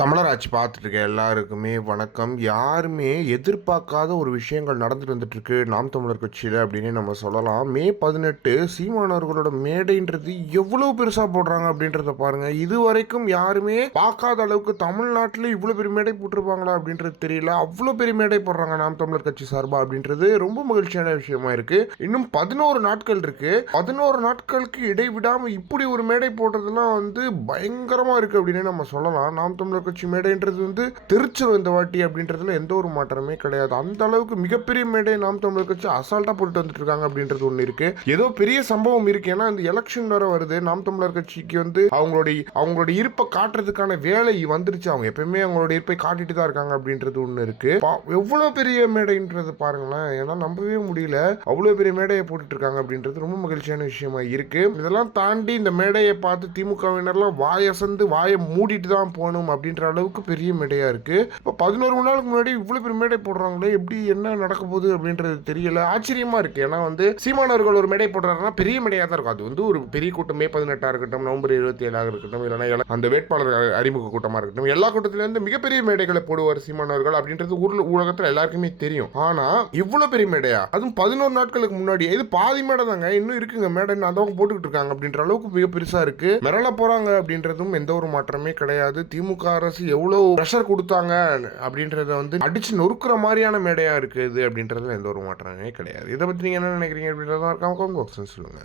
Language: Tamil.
தமிழராட்சி பார்த்துட்டு இருக்க எல்லாருக்குமே வணக்கம். யாருமே எதிர்பார்க்காத ஒரு விஷயங்கள் நடந்துட்டு வந்துட்டுருக்கு நாம் தமிழர் கட்சியில் அப்படின்னு நம்ம சொல்லலாம். மே பதினெட்டு சீமானவர்களோட மேடைன்றது எவ்வளோ பெருசாக போடுறாங்க அப்படின்றத பாருங்க. இது வரைக்கும் யாருமே பார்க்காத அளவுக்கு தமிழ்நாட்டில் இவ்வளோ பெரிய மேடை போட்டிருப்பாங்களா அப்படின்றது தெரியல. அவ்வளோ பெரிய மேடை போடுறாங்க நாம் தமிழர் கட்சி சார்பா அப்படின்றது ரொம்ப மகிழ்ச்சியான விஷயமா இருக்கு. இன்னும் பதினோரு நாட்கள் இருக்கு. பதினோரு நாட்களுக்கு இடைவிடாமல் இப்படி ஒரு மேடை போடுறதுலாம் வந்து பயங்கரமாக இருக்கு அப்படின்னு நம்ம சொல்லலாம். நாம் தமிழர் கட்சி மேடைன்றது வந்து திருச்சிரும் இந்த வாட்டி அப்படின்றதுல எந்த ஒரு மாற்றமே கிடையாது. அந்த அளவுக்கு மிகப்பெரிய மேடை நாம் தமிழர் கட்சி அசால்ட்டா போட்டு வந்துட்டு இருக்காங்க அப்படின்றது ஒன்று இருக்கு. ஏதோ பெரிய சம்பவம் இருக்கு. ஏன்னா இந்த எலெக்ஷன் வேற வருது. நாம் தமிழர் கட்சிக்கு வந்து அவங்களுடைய அவங்களுடைய இருப்பை காட்டுறதுக்கான வேலை வந்துருச்சு. அவங்க எப்பயுமே அவங்களோட இருப்பை காட்டிட்டு தான் இருக்காங்க அப்படின்றது ஒன்று இருக்கு. எவ்வளோ எவ்வளவு பெரிய மேடைன்றது பாருங்களேன். ஏன்னா நம்பவே முடியல. அவ்வளவு பெரிய மேடையை போட்டுட்டு இருக்காங்க அப்படின்றது ரொம்ப மகிழ்ச்சியான விஷயமா இருக்கு. இதெல்லாம் தாண்டி இந்த மேடையை பார்த்து திமுகவினர்லாம் வாயசந்து வாயை மூடிட்டு தான் போகணும் அப்படின்னு அப்படின்ற அளவுக்கு பெரிய மேடையாக இருக்குது இப்போ பதினோரு மணி நாளுக்கு முன்னாடி இவ்வளோ பெரிய மேடை போடுறாங்களே எப்படி என்ன நடக்க போகுது அப்படின்றது தெரியல. ஆச்சரியமாக இருக்குது ஏன்னா வந்து சீமானவர்கள் ஒரு மேடை போடுறாருன்னா பெரிய மேடையாக தான் இருக்கும். அது வந்து ஒரு பெரிய கூட்டம் மே பதினெட்டாக இருக்கட்டும் நவம்பர் இருபத்தி ஏழாக இருக்கட்டும் இல்லைன்னா அந்த வேட்பாளர் அறிமுக கூட்டமாக இருக்கட்டும் எல்லா கூட்டத்திலேருந்து மிகப்பெரிய மேடைகளை போடுவார் சீமானவர்கள் அப்படின்றது ஊர்ல உலகத்தில் எல்லாருக்குமே தெரியும். ஆனால் இவ்வளோ பெரிய மேடையா? அதுவும் பதினோரு நாட்களுக்கு முன்னாடி. இது பாதி மேடை தாங்க. இன்னும் இருக்குங்க. மேடை அதவங்க போட்டுக்கிட்டு இருக்காங்க அப்படின்ற அளவுக்கு மிக பெருசாக இருக்குது மிரள போகிறாங்க அப்படின்றதும் எந்த ஒரு மாற்றமே கிடையாது. திமுக அரசு எவ்வளவு ப்ரெஷர் கொடுத்தாங்க அப்படின்றத வந்து அடிச்சு நொறுக்குற மாதிரியான மேடையா இருக்குது அப்படின்றதுல எந்த ஒரு மாற்றமே கிடையாது. இதை பத்தி நீங்க என்ன நினைக்கிறீங்க? அப்படின்றதான் இருக்காங்க சொல்லுங்கள் சொல்லுங்க.